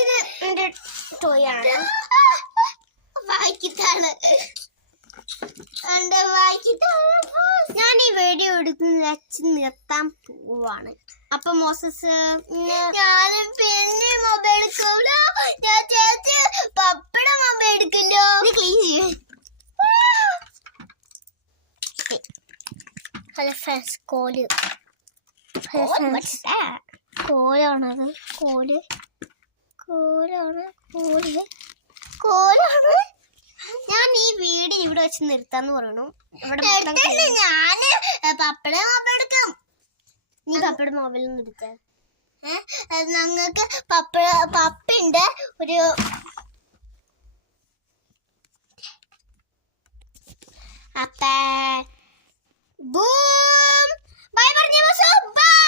ഇത് എന്റെ ടോയാണ്. വായിക്കിട്ടാണ് ഞാൻ ഈ വീഡിയോ എടുക്കുന്ന വെച്ച് നിർത്താൻ പോവാണ്. അപ്പൊ മോസസ് ഞാനും പിന്നെ മൊബൈൽ എടുക്കൂലോ, ഞാൻ ചേച്ചി പപ്പയുടെ മൊബൈൽ എടുക്കല്ലോ. ക്ലീൻ ചെയ്യേ. ഹലോ ഫ്രണ്ട്സ്, കോല് കോലാണത്. കോലാണ്. ഞാൻ ഈ വീഡിയോ ഇവിടെ വെച്ച് നിർത്താന്ന് പറയണു. ഞാന് പപ്പയുടെ മൊബൈൽ എടുക്കാം. നീ പപ്പയുടെ മൊബൈലിൽ നിന്ന് എടുക്ക. ഞങ്ങൾക്ക് പപ്പയുണ്ട് ഒരു അപ്പ ബൂം ബൈ പറഞ്ഞു. ബൈ.